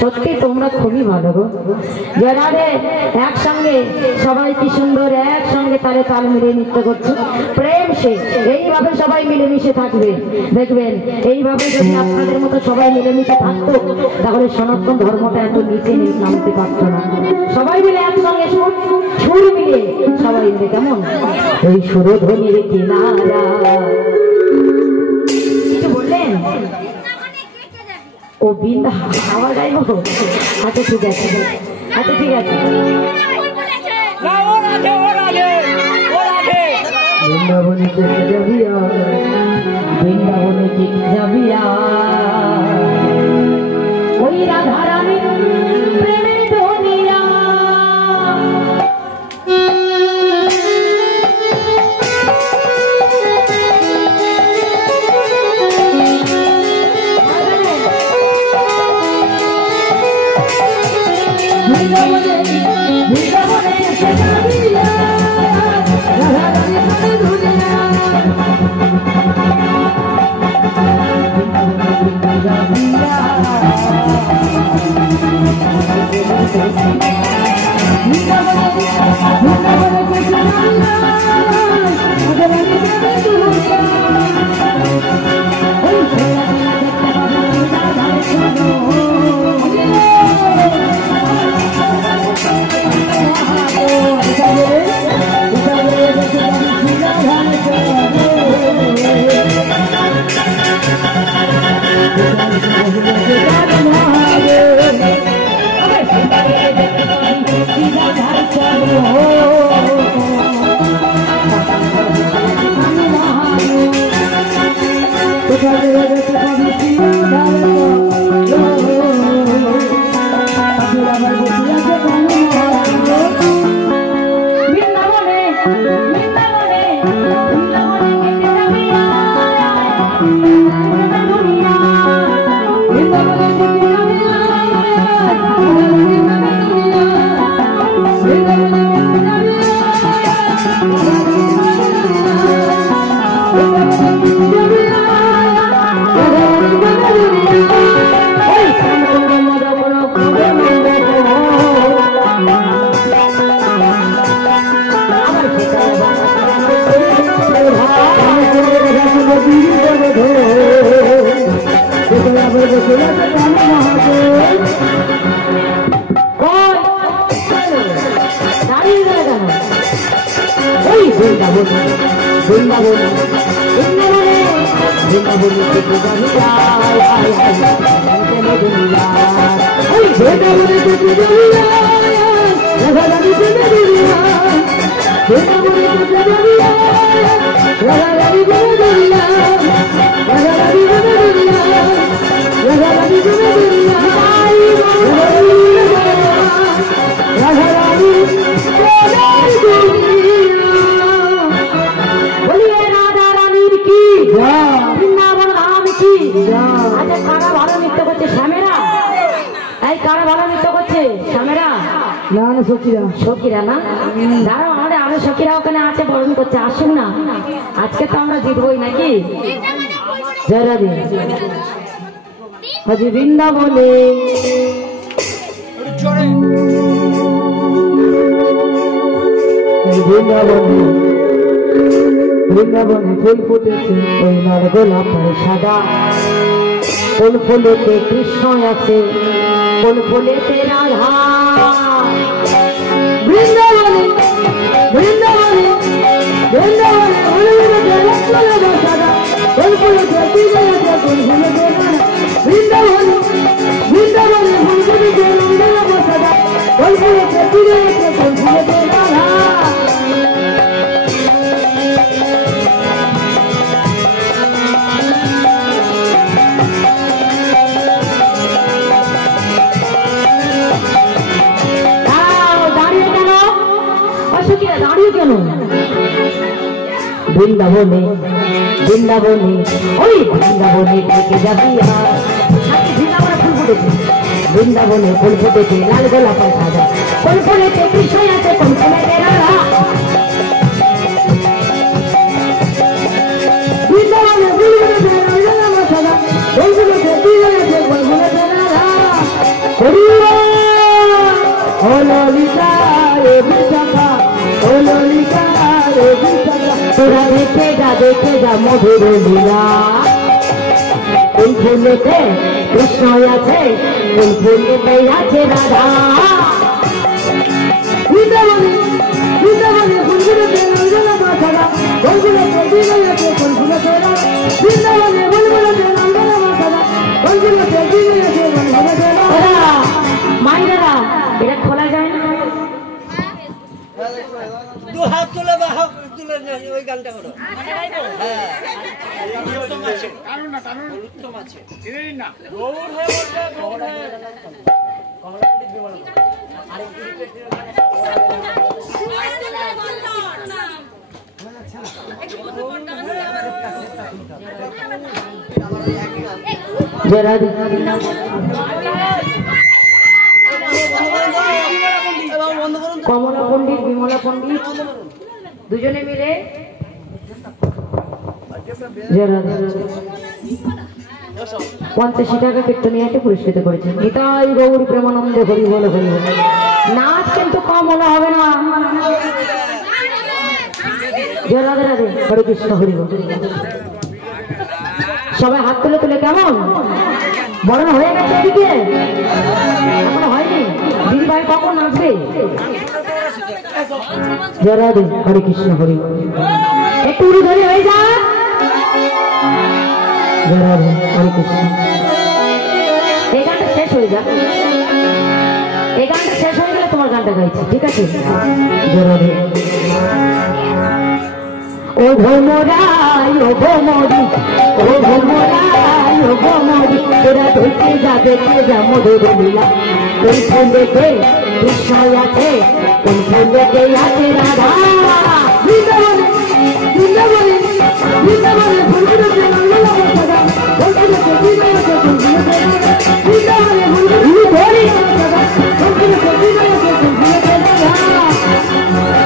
সত্যি তোমরা খুবই ভালো গো যারা একসঙ্গে সবাই কি সুন্দর একসঙ্গে তালে তাল মিলিয়ে নৃত্য করছে প্রেম সে এইভাবে সবাই মিলেমিশে থাকবে দেখবেন এইভাবে যদি আপনাদের মতো সবাই মিলেমিশে থাকতো তাহলে সনাতন ধর্মটা এত নিচে নামতে পারতো না সবাই মিলে একসঙ্গে সুর মিলে সবাই মিলে কেমন এই সুরধ্বনির কিনারা কিছু বললেন ও বিন্দা আবার গাইব আচ্ছা ঠিক আছে আচ্ছা ঠিক আছে বৃন্দাবনে চলে যাবিয়া বৃন্দাবনে চলে যাবিয়া ওই রাধা রানী প্রেমে দুনিয়া ওই বৃন্দাবনে বৃন্দাবনে বৃন্দাবনে বৃন্দাবনে থেকে যাবি ওই বৃন্দাবনে থেকে যাবি রাধা রানী থেকে যাবি বৃন্দাবনে থেকে যাবি রাধা রানী থেকে যাবি রাধা রানী থেকে যাবি রাধা রানী থেকে যাবি রাধা রানী বলিয়ে রাধা রানীর কি বৃন্দাবন রাম কি আচ্ছা কারা ভালো নৃত্য করছে শ্যামেরা এই কারা ভালো নৃত্য করছে শ্যামেরা না না সখীরা সখীরা না দাঁড়াও আমাদের আরো সখীরা ওখানে আছে বরণ করছে আসুন না আজকে তো আমরা জিতবই নাকি জয় রাধে আজ বৃন্দাবনে বৃন্দাবনে বৃন্দাবনে ফুল ফুটেছে ওই গোলাপ সাদা কোন ফুলেতে কৃষ্ণ আছে কোন ফুলেতে রাধা বৃন্দাবনে বৃন্দাবনে বৃন্দাবনে সাদা কোন ফুলেতে কৃষ্ণ আছে কোন ফুলেতে রাধা বৃন্দাবনে বৃন্দাবনে ফুল ফুটেছে গোলাপ সাদা কোন ফুলেতে কৃষ্ণ আছে কোন ফুলেতে রাধা দাঁড়িয়ে কেন বৃন্দাবনে বৃন্দাবনে ওই বৃন্দাবনে থেকে যাবি বৃন্দাবনে ফুল ফুটেছে বৃন্দাবনে ফুল ফুটেছে লাল গোলাপ সাদা কোন ফুলেতে কৃষ্ণ আছে কোন ফুলেতে রাধা বৃন্দাবনে ফুল ফুটেছে লাল গোলাপ সাদা কোন ফুলেতে কৃষ্ণ আছে কোন ফুলেতে রাধা হরিয়া ও ললিতা রে বিশাখা ও ললিতা রে বিশাখা তোরা দেখে যা মধুর লীলা কোন ফুলেতে কৃষ্ণ আছে কোন ফুলেতে আছে রাধা বৃন্দাবনে বৃন্দাবনে ফুল ফুলেছে লাল গোলাপ সাদা কোন ফুলেতে কৃষ্ণ আছে কোন ফুলেতে রাধা বৃন্দাবনে ফুল ফুলেছে লাল গোলাপ সাদা কোন ফুলেতে কৃষ্ণ আছে কোন ফুলেতে রাধা মায়েরা এটা খোলা যায় না দু হাত তুলে বা হাত তুলে ওই গানটা করো হ্যাঁ উত্তম আছে কারণ না কারণ উত্তম আছে চিনেন না গৌর হয়ে বলতে গৌর হয়ে কমলাপন্ডিত বিমল আরে কমলা পণ্ডিত বিমলা পণ্ডিত দুজনে মিলে 85 টাকা কীর্তনিয়াকে পুরস্কৃত করেছেন নিতাই গৌর প্রেমানন্দে হরি বল হরি বল নাচ কিন্তু কম হলে হবে না জয় রাধে রাধে হরে কৃষ্ণ হরি বল সবাই হাত তুলে তুলে কেমন বরণ হয়ে গেছে এদিকে এখনো হয়নি দিদি ভাই কখন নাচবে জয় রাধে হরে কৃষ্ণ হরি একটু উড়ে ধরে হয়ে যা জয় রাধে হরে কৃষ্ণ এই গানটা শেষ হয়ে যা এই গানটা শেষ হয়ে গেলে তোমার গানটা গাইছি ঠিক আছে জয় রাধে ও ভোমরাই ও ভোমরি ও ভোমরাই ও ভোমরি তোরা দেখে যা মধুর লীলা কোন ফুলেতে কৃষ্ণ আছে কোন ফুলেতে আছে রাধা বৃন্দাবনে বৃন্দাবনে বৃন্দাবনে ফুল ফুটেছে লাল গোলাপ সাদা কোন ফুলেতে কৃষ্ণ আছে কোন ফুলেতে রাধা বৃন্দাবনে ফুল ফুটেছে সাদা কোন ফুলেতে কৃষ্ণ আছে কোন ফুলেতে রাধা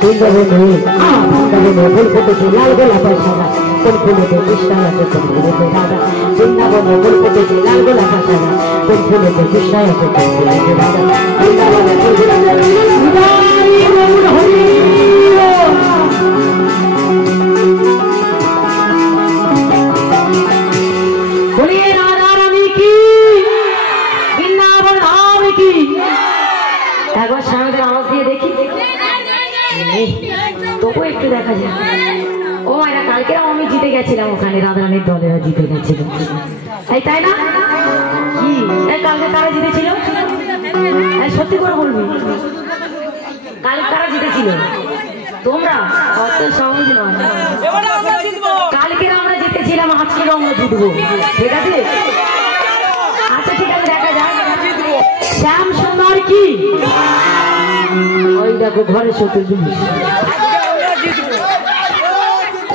বৃন্দাবনে ফুল ফুটেছে লাল গোলাপ সাদা কোন ফুলেতে কৃষ্ণ আছে কোন ফুলেতে রাধা বৃন্দাবনে ফুল ফুটেছে লাল গোলাপ সাদা কোন ফুলে কৃষ্ণ আছে কোন ফুলে বৃন্দাবনে বলিয়ে রাধা রানী কি বৃন্দাবন ধাম কি। একবার স্বামীদের আওয়াজ দিয়ে দেখি, তবু একটু দেখা যায়। ও মায়েরা কালকে আমি জিতে গেছিলাম ওখানে, রাধারানীর দলেরা জিতে গেছিল, তাই না? কি কালকে কারা জিতেছিল? সত্যি করে বলবি, কালকে কারা জিতেছিল? তোমরা? অত সহজ নয়। কালকে আমরা জিতেছিলাম, আজকে আমরা জিতবো, ঠিক আছে? আচ্ছা ঠিক আছে, দেখা যাক। শ্যাম সুন্দর কি ওই দেখো ঘরে সত্যি জিনিস,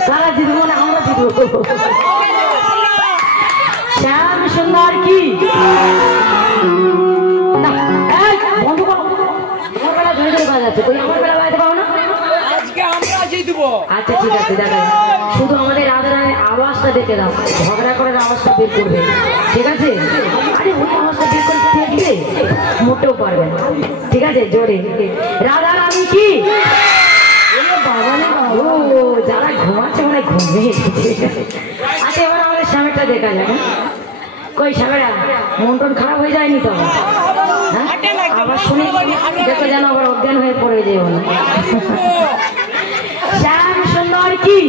তারা জিতবো না আমরা জিতবো। শ্যাম সুন্দর কি বন্ধ করো, আমার বেলা ধরে ধরে বাজাচ্ছে, ওই আমার বেলা বাজাতে পারো না? আচ্ছা ঠিক আছে, দেখা শুধু আমাদের রাধারানীর আওয়াজটা দেখে দাও, ঝগড়া করার আওয়াজটা বের করবে, ঠিক আছে? আরে ওই আওয়াজটা বের করে দেখবে, মোটেও পারবে না, ঠিক আছে? জোরে রাধারানী কি। যারা ঘুমাচ্ছে মানে ঘুমিয়ে গেছে। আচ্ছা এবার আমাদের স্বামীটা দেখা যাবে, কই স্বামীরা মন টন খারাপ হয়ে যায়নি তো? হ্যাঁ আবার শুনি দেখো যেন আবার অজ্ঞান হয়ে পড়ে যেও না। শ্যাম সুন্দর কি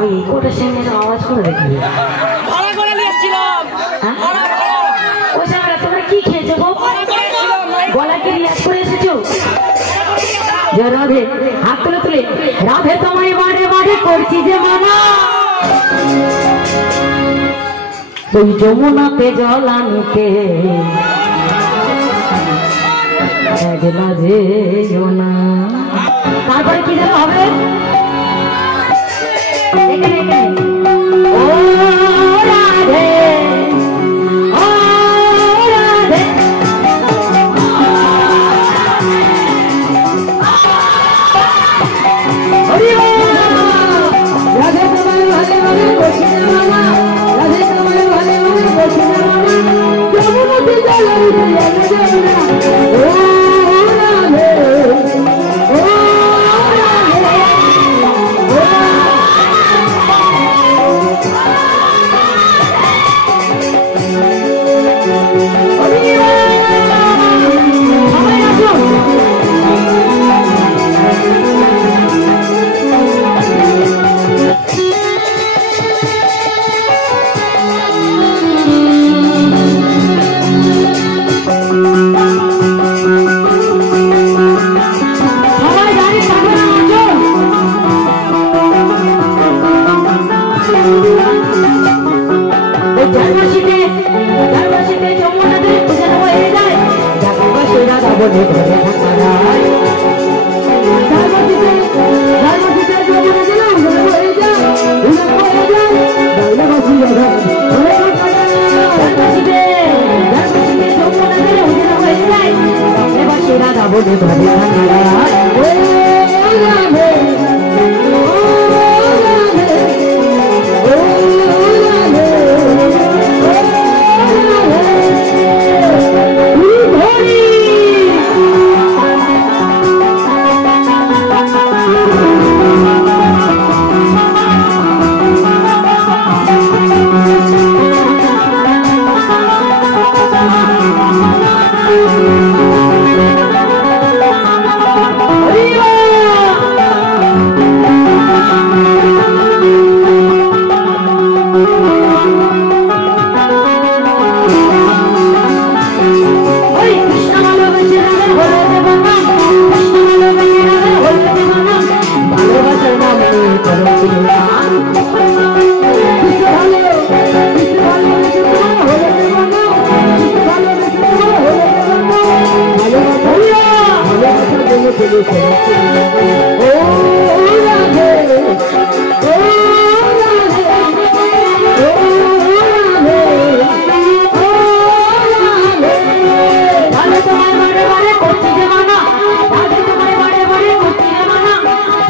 ওই কোটা সামনে আওয়াজ করে দেখবি। ও স্বামীরা তোমরা কি খেয়েছো গো? গলা কি রিয়াজ করে এসেছো? রাধে হাত তুলে তুলে, রাধে তোমায় বারে বারে করছি যে মানা, ওই যমুনাতে জল আনতে একলা যেও না। তারপরে কি যেন হবে এখানে এখানে, ও রাধে ও রাধে রাধে তোমায় ভালে ভালে করছি যে মানা, রাধে তোমায় ভালে ভালে করছি যে মানা, যমুনাতে জল আনতে একলা যেও না। ও রাধে ও রাধে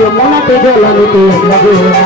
যমুনাতে জল আনতে একলা যেও না।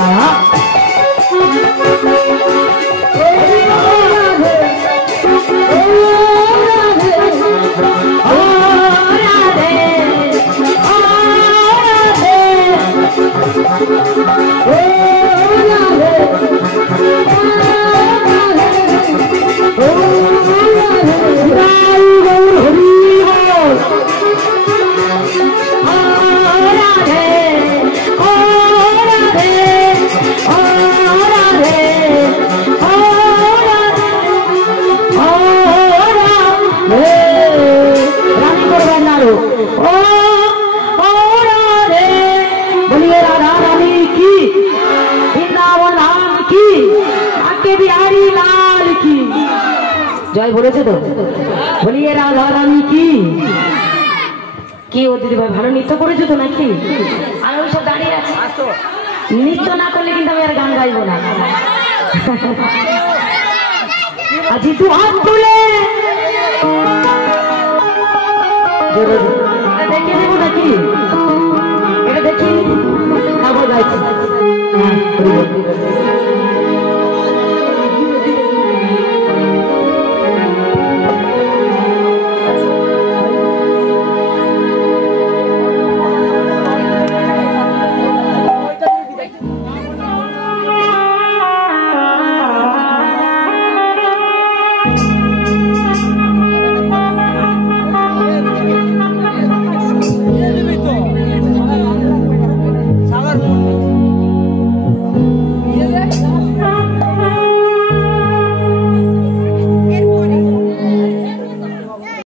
बिहारी लाल की जय বলেছে তো বলিয়ে রাধা রানী কি ও দিদি ভাই ভালো নৃত্য করেছো তো নাকি আর ওই সব দাঁড়িয়ে আছে নৃত্য না করলে কিন্তু আমি আর গান গাইবো না আজি তু হাত তুলে এটা দেখিয়ে দেবো নাকি এটা দেখিয়ে আবার গাইছি